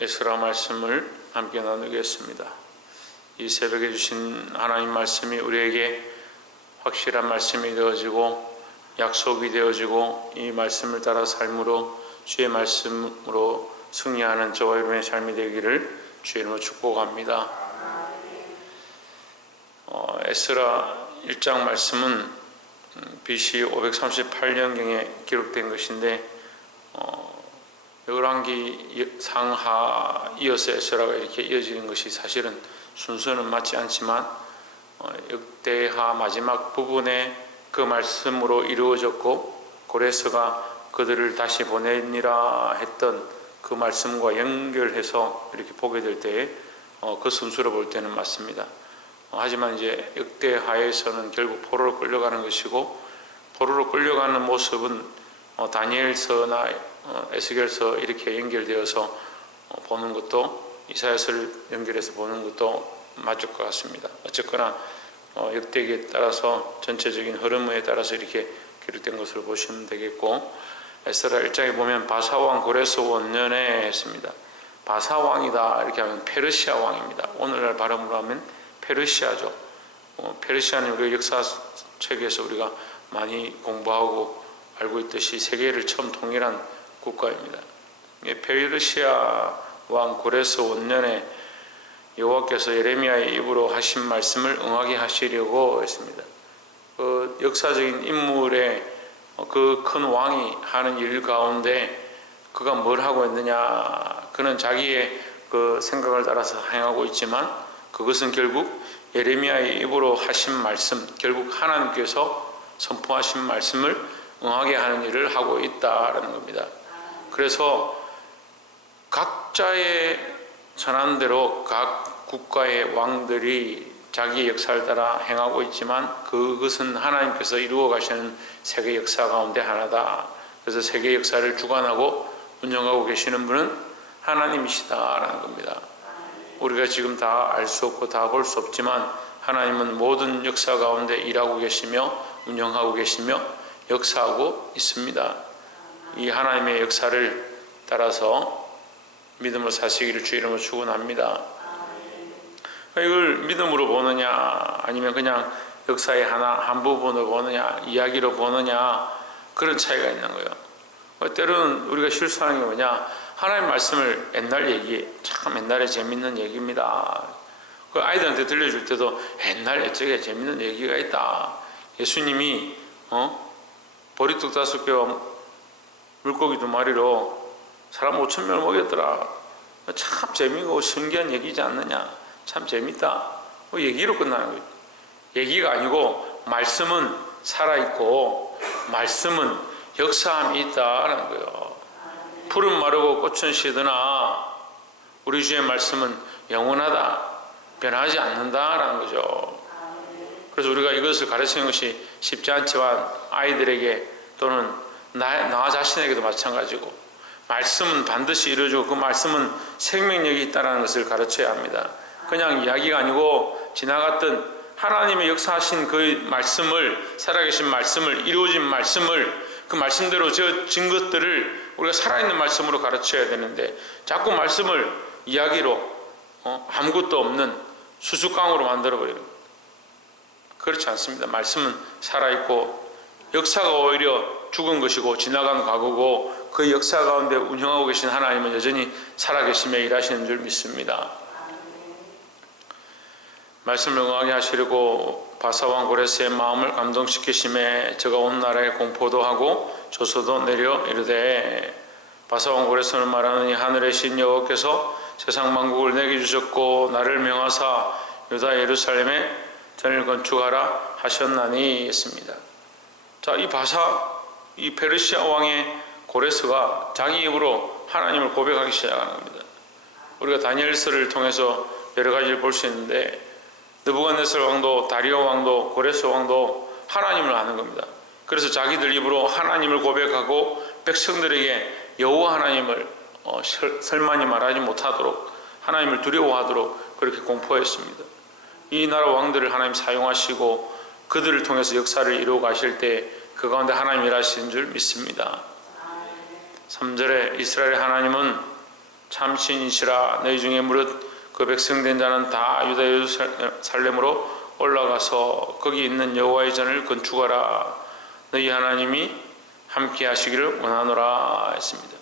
에스라 말씀을 함께 나누겠습니다. 이 새벽에 주신 하나님 말씀이 우리에게 확실한 말씀이 되어지고 약속이 되어지고 이 말씀을 따라 삶으로 주의 말씀으로 승리하는 저와 여러분의 삶이 되기를 주의 이름으로 축복합니다. 에스라 1장 말씀은 BC 538년경에 기록된 것인데 열왕기 상하 이어서 에스라가 이렇게 이어지는 것이 사실은 순서는 맞지 않지만 역대하 마지막 부분에 그 말씀으로 이루어졌고 고레스가 그들을 다시 보내니라 했던 그 말씀과 연결해서 이렇게 보게 될 때에 그 순서로 볼 때는 맞습니다. 하지만 이제 역대하에서는 결국 포로로 끌려가는 것이고, 포로로 끌려가는 모습은 다니엘서나 에스겔서 이렇게 연결되어서 보는 것도, 이사야서를 연결해서 보는 것도 맞을 것 같습니다. 어쨌거나 역대기에 따라서 전체적인 흐름에 따라서 이렇게 기록된 것으로 보시면 되겠고, 에스라 1장에 보면 바사왕 고레스 원년에 했습니다. 바사왕이다 이렇게 하면 페르시아 왕입니다. 오늘날 발음으로 하면 페르시아죠. 페르시아는 우리 역사책에서 우리가 많이 공부하고 알고 있듯이 세계를 처음 통일한 국가입니다. 페르시아 왕 고레스 원년에 여호와께서 예레미야의 입으로 하신 말씀을 응하게 하시려고 했습니다. 그 역사적인 인물의 그 큰 왕이 하는 일 가운데 그가 뭘 하고 있느냐, 그는 자기의 그 생각을 따라서 행하고 있지만 그것은 결국 예레미야의 입으로 하신 말씀, 결국 하나님께서 선포하신 말씀을 응하게 하는 일을 하고 있다라는 겁니다. 그래서 각자의 전한대로 각 국가의 왕들이 자기의 역사를 따라 행하고 있지만 그것은 하나님께서 이루어 가시는 세계 역사 가운데 하나다. 그래서 세계 역사를 주관하고 운영하고 계시는 분은 하나님이시다라는 겁니다. 우리가 지금 다 알 수 없고 다 볼 수 없지만 하나님은 모든 역사 가운데 일하고 계시며 운영하고 계시며 역사하고 있습니다. 이 하나님의 역사를 따라서 믿음으로 사시기를 주 이름으로 축원합니다. 이걸 믿음으로 보느냐 아니면 그냥 역사의 한 부분을 보느냐, 이야기로 보느냐, 그런 차이가 있는 거예요. 때로는 우리가 실수하는 게 뭐냐, 하나님 말씀을 옛날 얘기, 참 옛날에 재밌는 얘기입니다. 그 아이들한테 들려줄 때도 옛날 옛적에 재밌는 얘기가 있다. 예수님이 보리떡 5개와 물고기 2마리로 사람 5,000명을 먹였더라. 참 재미있고 신기한 얘기지 않느냐. 참 재밌다. 얘기로 끝나는 거예요. 얘기가 아니고 말씀은 살아있고 말씀은 역사함이 있다라는 거예요. 풀은 마르고 꽃은 시드나 우리 주의 말씀은 영원하다, 변하지 않는다라는 거죠. 그래서 우리가 이것을 가르치는 것이 쉽지 않지만 아이들에게 또는 나 자신에게도 마찬가지고, 말씀은 반드시 이루어지고 그 말씀은 생명력이 있다는 것을 가르쳐야 합니다. 그냥 이야기가 아니고 지나갔던 하나님의 역사하신 그 말씀을, 살아계신 말씀을, 이루어진 말씀을, 그 말씀대로 지어진 것들을 우리가 살아있는 말씀으로 가르쳐야 되는데 자꾸 말씀을 이야기로 아무것도 없는 수수깡으로 만들어버리는 거예요. 그렇지 않습니다. 말씀은 살아있고 역사가 오히려 죽은 것이고 지나간 과거고 그 역사 가운데 운영하고 계신 하나님은 여전히 살아계시며 일하시는 줄 믿습니다. 말씀을 응하게 하시려고 바사왕 고레스의 마음을 감동시키심에 저가 온 나라에 공포도 하고 조서도 내려 이르되, 바사왕 고레스는 말하느니 하늘의 신 여호와께서 세상 만국을 내게 주셨고 나를 명하사 유다 예루살렘에 전을 건축하라 하셨나니 했습니다. 자, 이 페르시아 왕의 고레스가 자기 입으로 하나님을 고백하기 시작하는 겁니다. 우리가 다니엘서를 통해서 여러 가지를 볼 수 있는데 느부갓네살 왕도 다리오 왕도 고레스 왕도 하나님을 아는 겁니다. 그래서 자기들 입으로 하나님을 고백하고 백성들에게 여호와 하나님을 설만히 말하지 못하도록 하나님을 두려워하도록 그렇게 공포했습니다. 이 나라 왕들을 하나님 사용하시고 그들을 통해서 역사를 이루어 가실 때 그 가운데 하나님 일하시는 줄 믿습니다. 3절에 이스라엘 하나님은 참신이시라. 너희 중에 무릇 그 백성된 자는 다 유다 예루살렘으로 올라가서 거기 있는 여호와의 전을 건축하라. 너희 하나님이 함께 하시기를 원하노라 했습니다.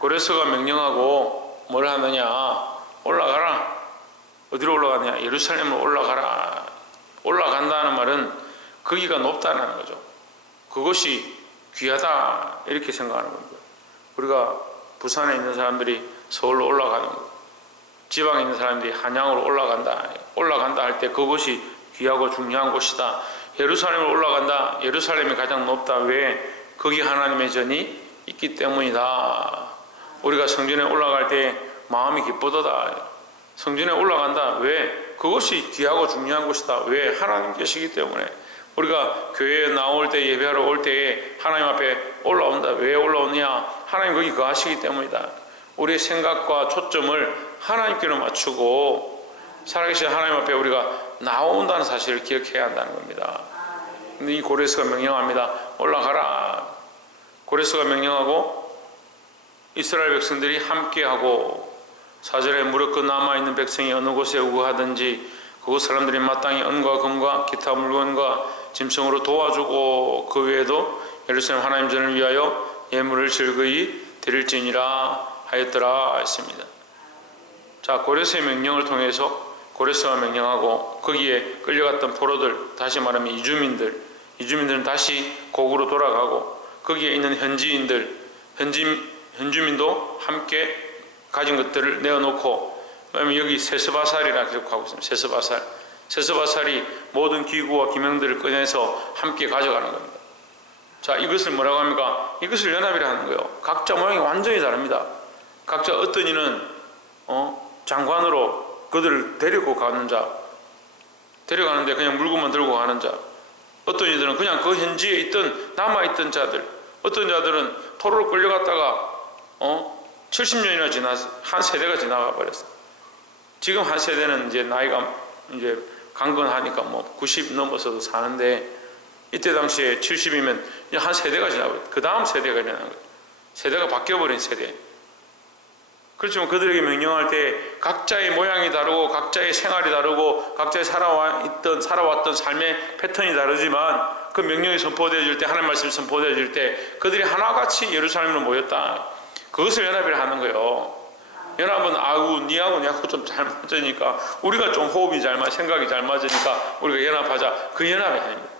고레스가 명령하고 뭘 하느냐? 올라가라. 어디로 올라가느냐? 예루살렘으로 올라가라. 올라간다는 말은 거기가 높다는 거죠. 그것이 귀하다 이렇게 생각하는 겁니다. 우리가 부산에 있는 사람들이 서울로 올라가는 거, 지방에 있는 사람들이 한양으로 올라간다 할 때 그것이 귀하고 중요한 곳이다. 예루살렘으로 올라간다. 예루살렘이 가장 높다. 왜? 거기 하나님의 전이 있기 때문이다. 우리가 성전에 올라갈 때 마음이 기쁘도다. 성전에 올라간다. 왜? 그것이 귀하고 중요한 곳이다. 왜? 하나님 계시기 때문에. 우리가 교회에 나올 때, 예배하러 올 때에 하나님 앞에 올라온다. 왜 올라오느냐? 하나님 거기 거하시기 때문이다. 우리의 생각과 초점을 하나님께로 맞추고 살아계신 하나님 앞에 우리가 나온다는 사실을 기억해야 한다는 겁니다. 근데 이 고레스가 명령합니다. 올라가라. 고레스가 명령하고 이스라엘 백성들이 함께하고 4절에 무릇 그 남아있는 백성이 어느 곳에 우거하든지 그곳 사람들이 마땅히 은과 금과 기타 물건과 짐승으로 도와주고 그 외에도 예루살렘 하나님 전을 위하여 예물을 즐거이 드릴지니라 하였더라 했습니다. 자, 고레스의 명령을 통해서 고레스가 명령하고 거기에 끌려갔던 포로들, 다시 말하면 이주민들은 다시 고국으로 돌아가고 거기에 있는 현지민도 함께 가진 것들을 내어놓고, 그다음에 여기 세스바살이라 기록하고 있습니다. 세스바살이 모든 기구와 기명들을 꺼내서 함께 가져가는 겁니다. 자, 이것을 뭐라고 합니까? 이것을 연합이라 하는 거예요. 각자 모양이 완전히 다릅니다. 각자 어떤 이는 장관으로 그들을 데리고 가는 자, 데려가는데 그냥 물건만 들고 가는 자, 어떤 이들은 그냥 그 현지에 있던 남아있던 자들, 어떤 자들은 포로로 끌려갔다가 70년이나 지나서 한 세대가 지나가 버렸어. 지금 한 세대는 이제 나이가 이제 강건하니까 90 넘어서도 사는데, 이때 당시에 70이면 이제 한 세대가 지나버렸어. 그 다음 세대가 일어난 거예요. 세대가 바뀌어버린 세대. 그렇지만 그들에게 명령할 때 각자의 모양이 다르고 각자의 생활이 다르고 각자의 살아왔던 삶의 패턴이 다르지만 그 명령이 선포되어질 때, 하나님 말씀이 선포되어질 때 그들이 하나같이 예루살렘으로 모였다. 그것을 연합이라 하는 거예요. 연합은 니하고 내하고 좀 잘 맞으니까, 우리가 좀 호흡이 잘 맞아, 생각이 잘 맞으니까 우리가 연합하자. 그 연합이 아닙니다.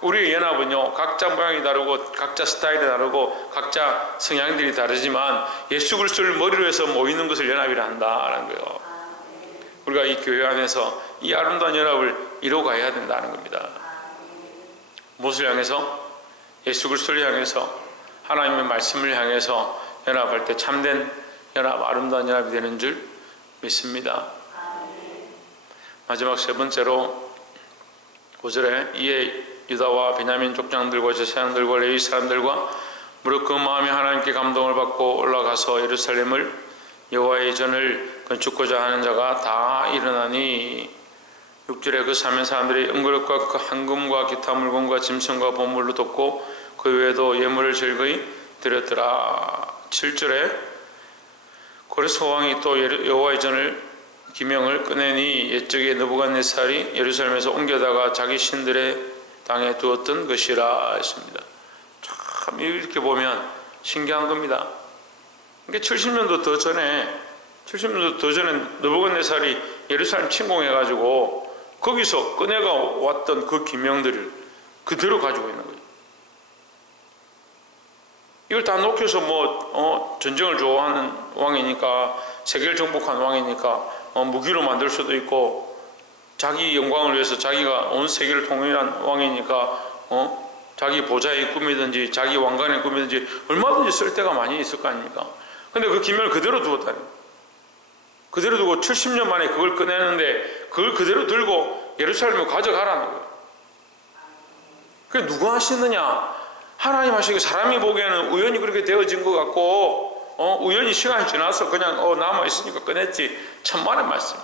우리의 연합은요, 각자 모양이 다르고 각자 스타일이 다르고 각자 성향들이 다르지만 예수 그리스도를 머리로 해서 모이는 것을 연합이라 한다라는 거예요. 우리가 이 교회 안에서 이 아름다운 연합을 이루어가야 된다는 겁니다. 무엇을 향해서? 예수 그리스도를 향해서, 하나님의 말씀을 향해서 연합할 때 참된 연합, 아름다운 연합이 되는 줄 믿습니다. 마지막 세 번째로 9절에 이에 유다와 베냐민 족장들과 제사장들과 레위 사람들과 무릇 그 마음에 하나님께 감동을 받고 올라가서 예루살렘을 여호와의 전을 건축하고자 하는 자가 다 일어나니, 6절에 그 사면 사람들이 은그릇과 그 황금과 기타 물건과 짐승과 보물로 돕고 그 외에도 예물을 즐거이 드렸더라. 7절에 고레스 왕이 또 여호와의 전을 기명을 꺼내니 옛적에 느부갓네살이 예루살렘에서 옮겨다가 자기 신들의 땅에 두었던 것이라 했습니다. 참 이렇게 보면 신기한 겁니다. 그러니까 70년도 더 전에 느부갓네살이 예루살렘 침공해가지고 거기서 꺼내가 왔던 그 기명들을 그대로 가지고 있는 거예요. 이걸 다 녹여서 전쟁을 좋아하는 왕이니까, 세계를 정복한 왕이니까 무기로 만들 수도 있고, 자기 영광을 위해서 자기가 온 세계를 통일한 왕이니까 자기 보좌의 꿈이든지 자기 왕관의 꿈이든지 얼마든지 쓸 데가 많이 있을 거 아닙니까? 근데 그 기명을 그대로 두었다니. 그대로 두고 70년 만에 그걸 꺼내는데 그걸 그대로 들고 예루살렘을 가져가라는 거예요. 그게 누가 하시느냐? 하나님 하시고, 사람이 보기에는 우연히 그렇게 되어진 것 같고 우연히 시간이 지나서 그냥 남아있으니까 꺼냈지. 천만의 말씀.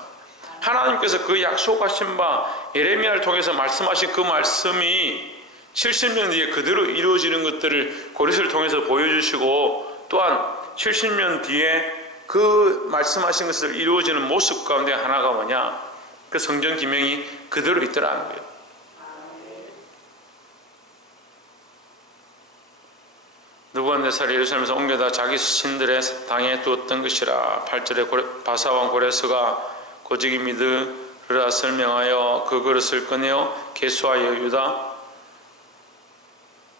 하나님께서 그 약속하신 바 예레미야를 통해서 말씀하신 그 말씀이 70년 뒤에 그대로 이루어지는 것들을 고레스를 통해서 보여주시고, 또한 70년 뒤에 그 말씀하신 것을 이루어지는 모습 가운데 하나가 뭐냐? 그 성전 기명이 그대로 있더라는 거예요. 느부갓네살이 예루살렘에서 옮겨다 자기 신들의 당에 두었던 것이라. 8절에 바사왕 고레스가 고직이 믿으라 설명하여 그 그릇을 꺼내어 계수하여 유다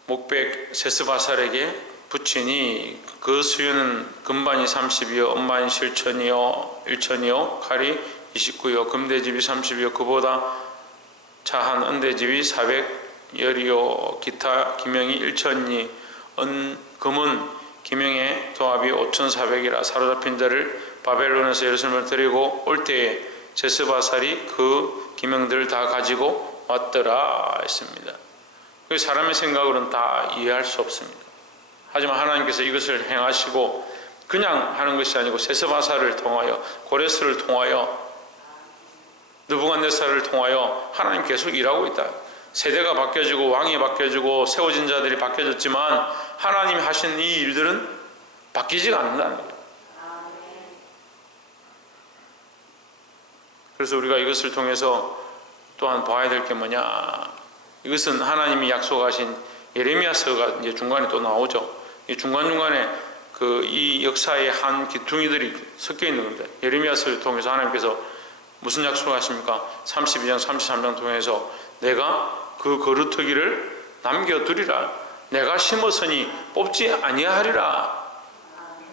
목백 세스바살에게 붙이니 그 수유는 금반이 30이요 은반이 7천이요 1천이요 칼이 29요 금대집이 30이요 그보다 차한 은대집이 400열이요 기타 기명이 1천이 금은 기명의 도합이 5,400이라. 사로잡힌 자를 바벨론에서 예루살렘을 데리고 올 때에 세스바살이 그 기명들을 다 가지고 왔더라 했습니다. 그 사람의 생각으로는 다 이해할 수 없습니다. 하지만 하나님께서 이것을 행하시고 그냥 하는 것이 아니고 세스바살을 통하여 고레스를 통하여 느부갓네살을 통하여 하나님 계속 일하고 있다. 세대가 바뀌어지고 왕이 바뀌어지고 세워진 자들이 바뀌어졌지만 하나님이 하신 이 일들은 바뀌지가 않는다는 거예요. 그래서 우리가 이것을 통해서 또한 봐야 될 게 뭐냐? 이것은 하나님이 약속하신 예레미야서가 이제 중간에 또 나오죠. 이 중간중간에 이 역사의 한 기퉁이들이 섞여 있는 겁니다. 예레미야서를 통해서 하나님께서 무슨 약속을 하십니까? 32장, 33장 통해서 내가 그 거루터기를 남겨두리라. 내가 심었으니 뽑지 아니하리라.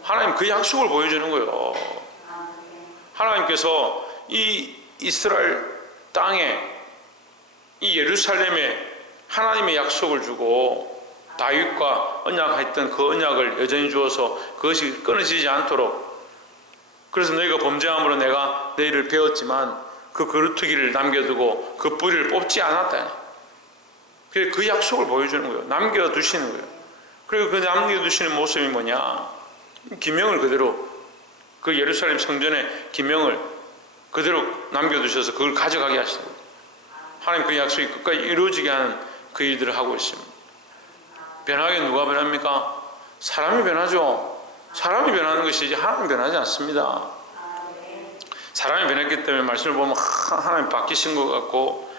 하나님 그 약속을 보여주는 거예요. 하나님께서 이 이스라엘 땅에 이 예루살렘에 하나님의 약속을 주고 다윗과 언약했던 그 언약을 여전히 주어서 그것이 끊어지지 않도록, 그래서 너희가 범죄함으로 내가 너희를 배웠지만 그 거루터기를 남겨두고 그 뿌리를 뽑지 않았다. 그 약속을 보여주는 거예요. 남겨두시는 거예요. 그리고 그 남겨두시는 모습이 뭐냐? 기명을 그대로, 그 예루살렘 성전의 기명을 그대로 남겨두셔서 그걸 가져가게 하시는 거예요. 하나님 그 약속이 끝까지 이루어지게 하는 그 일들을 하고 있습니다. 변하게 누가 변합니까? 사람이 변하죠. 사람이 변하는 것이지 하나님 변하지 않습니다. 사람이 변했기 때문에 말씀을 보면 하나님 바뀌신 것 같고,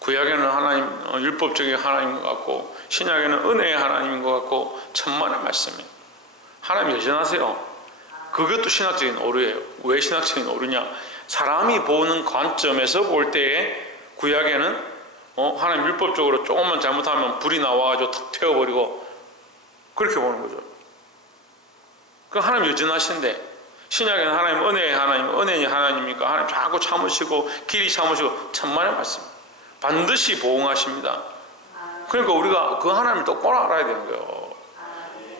구약에는 하나님 율법적인 하나님인 것 같고, 신약에는 은혜의 하나님인 것 같고, 천만의 말씀이에요. 하나님 여전하세요. 그것도 신학적인 오류예요. 왜 신학적인 오류냐? 사람이 보는 관점에서 볼 때에 구약에는 하나님 율법적으로 조금만 잘못하면 불이 나와가지고 탁 태워버리고 그렇게 보는 거죠. 그 하나님 여전하신데, 신약에는 하나님 은혜의 하나님, 은혜의 하나님이니까 하나님 자꾸 참으시고 길이 참으시고 천만의 말씀, 반드시 보응하십니다. 그러니까 우리가 그 하나님을 똑바로 알아야 되는 거예요.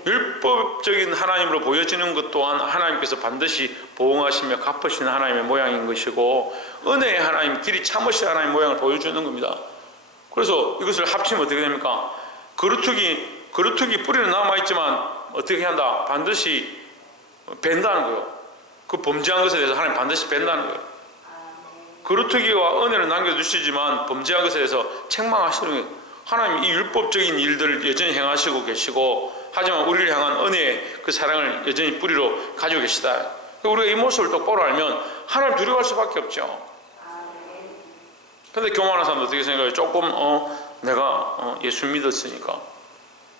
율법적인 하나님으로 보여지는 것 또한 하나님께서 반드시 보응하시며 갚으시는 하나님의 모양인 것이고, 은혜의 하나님, 길이 참으시는 하나님의 모양을 보여주는 겁니다. 그래서 이것을 합치면 어떻게 됩니까? 거루터기 뿌리는 남아있지만 어떻게 한다? 반드시 벤다는 거예요. 그 범죄한 것에 대해서 하나님 반드시 벤다는 거예요. 거루터기와 은혜를 남겨두시지만 범죄한 것에 대해서 책망하시는 거예요. 하나님 이 율법적인 일들을 여전히 행하시고 계시고, 하지만 우리를 향한 은혜의 그 사랑을 여전히 뿌리로 가지고 계시다. 우리가 이 모습을 똑바로 알면 하나님 두려워할 수밖에 없죠. 근데 교만한 사람도 어떻게 생각해요? 조금 내가 예수 믿었으니까,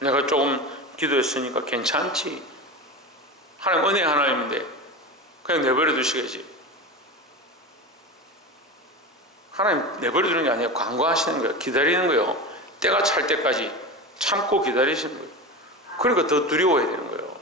내가 조금 기도했으니까 괜찮지. 하나님 은혜 하나님인데 그냥 내버려 두시겠지. 하나님 내버려 두는 게 아니라 간구하시는 거예요. 기다리는 거예요. 때가 찰 때까지 참고 기다리시는 거예요. 그러니까 더 두려워해야 되는 거예요.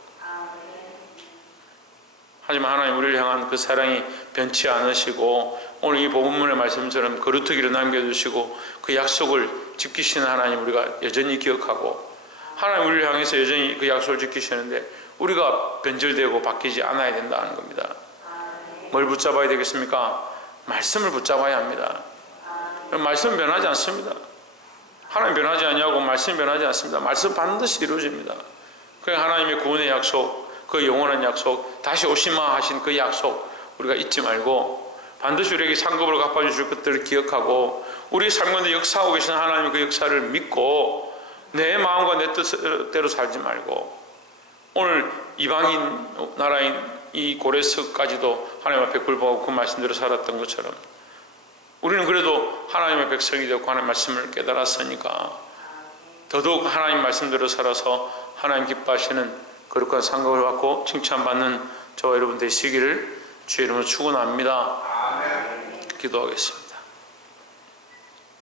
하지만 하나님 우리를 향한 그 사랑이 변치 않으시고, 오늘 이 본문의 말씀처럼 거루터기를 남겨두시고 그 약속을 지키시는 하나님 우리가 여전히 기억하고, 하나님 우리를 향해서 여전히 그 약속을 지키시는데 우리가 변절되고 바뀌지 않아야 된다는 겁니다. 뭘 붙잡아야 되겠습니까? 말씀을 붙잡아야 합니다. 말씀은 변하지 않습니다. 하나님 변하지 않냐고, 말씀이 변하지 않습니다. 말씀 반드시 이루어집니다. 그 하나님의 구원의 약속, 그 영원한 약속, 다시 오시마 하신 그 약속 우리가 잊지 말고 반드시 우리에게 상급으로 갚아주실 것들을 기억하고, 우리 삶 가운데 역사하고 계신 하나님의 그 역사를 믿고 내 마음과 내 뜻대로 살지 말고, 오늘 이방인 나라인 이 고레스까지도 하나님 앞에 굴복하고 그 말씀대로 살았던 것처럼 우리는 그래도 하나님의 백성이 되고 하나님의 말씀을 깨달았으니까 더더욱 하나님 말씀대로 살아서 하나님 기뻐하시는 거룩한 상급을 받고 칭찬받는 저와 여러분 되시기를 주의 이름으로 축원합니다. 기도하겠습니다.